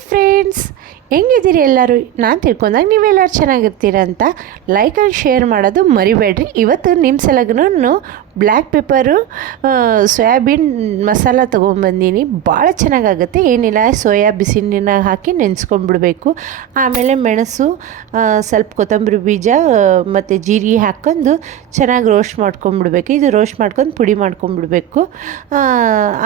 Hi friends, ಹೆಂಗಿದ್ದೀರಿ ಎಲ್ಲರೂ? ನಾನು ತಿಳ್ಕೊಂಡಾಗ ನೀವೆಲ್ಲರೂ ಚೆನ್ನಾಗಿರ್ತೀರ ಅಂತ ಲೈಕ್ ಆ್ಯಂಡ್ ಶೇರ್ ಮಾಡೋದು ಮರಿಬೇಡ್ರಿ. ಇವತ್ತು ನಿಮ್ಮ ಸಲಗನು ಬ್ಲ್ಯಾಕ್ ಪೆಪ್ಪರು ಸೋಯಾಬೀನ್ ಮಸಾಲ ತೊಗೊಂಬಂದೀನಿ. ಭಾಳ ಚೆನ್ನಾಗಾಗುತ್ತೆ. ಏನಿಲ್ಲ, ಸೋಯಾ ಬಿಸಿ ನೀರಿನಾಗ ಹಾಕಿ ನೆನೆಸ್ಕೊಂಡ್ಬಿಡ್ಬೇಕು. ಆಮೇಲೆ ಮೆಣಸು, ಸ್ವಲ್ಪ ಕೊತ್ತಂಬರಿ ಬೀಜ ಮತ್ತು ಜೀರಿಗೆ ಹಾಕ್ಕೊಂಡು ಚೆನ್ನಾಗಿ ರೋಸ್ಟ್ ಮಾಡ್ಕೊಂಬಿಡ್ಬೇಕು. ಇದು ರೋಸ್ಟ್ ಮಾಡ್ಕೊಂಡು ಪುಡಿ ಮಾಡ್ಕೊಂಬಿಡ್ಬೇಕು.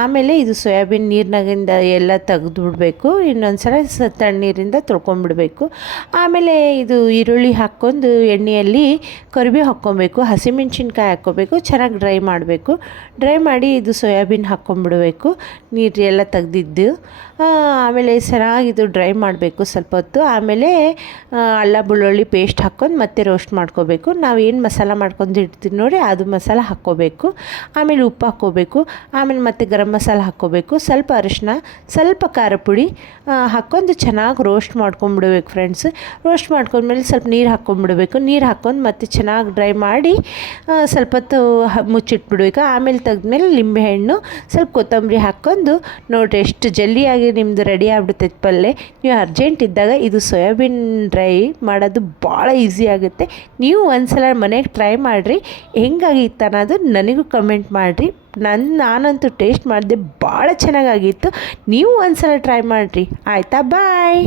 ಆಮೇಲೆ ಇದು ಸೋಯಾಬೀನ್ ನೀರಿನಾಗಿಂದ ಎಲ್ಲ ತೆಗೆದುಬಿಡ್ಬೇಕು. ಇನ್ನೊಂದು ಸಲ ತಣ್ಣೀರಿಂದ ತೊಳ್ಕೊಂಬಿಡ್ಬೇಕು. ಆಮೇಲೆ ಇದು ಈರುಳ್ಳಿ ಹಾಕ್ಕೊಂಡು ಎಣ್ಣೆಯಲ್ಲಿ ಕರಿಬೇವು ಹಾಕ್ಕೊಬೇಕು, ಹಸಿಮೆಣ್ಸಿನ್ಕಾಯಿ ಹಾಕ್ಕೋಬೇಕು, ಚೆನ್ನಾಗಿ ಡ್ರೈ ಮಾಡಬೇಕು. ಡ್ರೈ ಮಾಡಿ ಇದು ಸೋಯಾಬೀನ್ ಹಾಕ್ಕೊಂಬಿಡ್ಬೇಕು, ನೀರು ಎಲ್ಲ ತೆಗ್ದಿದ್ದು. ಆಮೇಲೆ ಚೆನ್ನಾಗಿದು ಡ್ರೈ ಮಾಡಬೇಕು ಸ್ವಲ್ಪ ಹೊತ್ತು. ಆಮೇಲೆ ಅಲ್ಲ ಬೆಳ್ಳುಳ್ಳಿ ಪೇಸ್ಟ್ ಹಾಕ್ಕೊಂಡು ಮತ್ತೆ ರೋಸ್ಟ್ ಮಾಡ್ಕೋಬೇಕು. ನಾವು ಏನು ಮಸಾಲ ಮಾಡ್ಕೊಂಡು ಇಡ್ತೀವಿ ನೋಡಿ, ಅದು ಮಸಾಲ ಹಾಕ್ಕೋಬೇಕು. ಆಮೇಲೆ ಉಪ್ಪು ಹಾಕ್ಕೋಬೇಕು. ಆಮೇಲೆ ಮತ್ತೆ ಗರಂ ಮಸಾಲ ಹಾಕ್ಕೋಬೇಕು, ಸ್ವಲ್ಪ ಅರಿಶಿನ, ಸ್ವಲ್ಪ ಖಾರ ಪುಡಿ ಹಾಕ್ಕೊಂಡು ಚೆನ್ನಾಗಿ ರೋಸ್ಟ್ ಮಾಡ್ಕೊಂಬಿಡ್ಬೇಕು ಫ್ರೆಂಡ್ಸ್. ರೋಸ್ಟ್ ಮಾಡ್ಕೊಂಡ್ಮೇಲೆ ಸ್ವಲ್ಪ ನೀರು ಹಾಕ್ಕೊಂಬಿಡ್ಬೇಕು. ನೀರು ಹಾಕ್ಕೊಂಡು ಮತ್ತೆ ಚೆನ್ನಾಗಿ ಡ್ರೈ ಮಾಡಿ ಸ್ವಲ್ಪ ಹೊತ್ತು ಮುಚ್ಚಿಟ್ಬಿಡ್ಬೇಕು. ಆಮೇಲೆ ತೆಗೆದ್ಮೇಲೆ ಲಿಂಬೆಹಣ್ಣು, ಸ್ವಲ್ಪ ಕೊತ್ತಂಬರಿ ಹಾಕ್ಕೊಂಡು ನೋಡಿರಿ ಎಷ್ಟು ಜಲ್ದಿಯಾಗಿ ನಿಮ್ಮದು ರೆಡಿ ಆಗ್ಬಿಡ್ತೈತೆ ಪಲ್ಯ. ನೀವು ಅರ್ಜೆಂಟ್ ಇದ್ದಾಗ ಇದು ಸೋಯಾಬೀನ್ ಡ್ರೈ ಮಾಡೋದು ಭಾಳ ಈಸಿ ಆಗುತ್ತೆ. ನೀವು ಒಂದ್ಸಲ ಮನೆಗೆ ಟ್ರೈ ಮಾಡಿರಿ, ಹೆಂಗಾಗಿತ್ತು ಅನ್ನೋದು ನನಗೂ ಕಮೆಂಟ್ ಮಾಡಿರಿ. ನಾನಂತೂ ಟೇಸ್ಟ್ ಮಾಡಿದೆ, ಭಾಳ ಚೆನ್ನಾಗಾಗಿತ್ತು. ನೀವು ಒಂದ್ಸಲ ಟ್ರೈ ಮಾಡಿರಿ. ಆಯಿತಾ? ಬಾಯ್.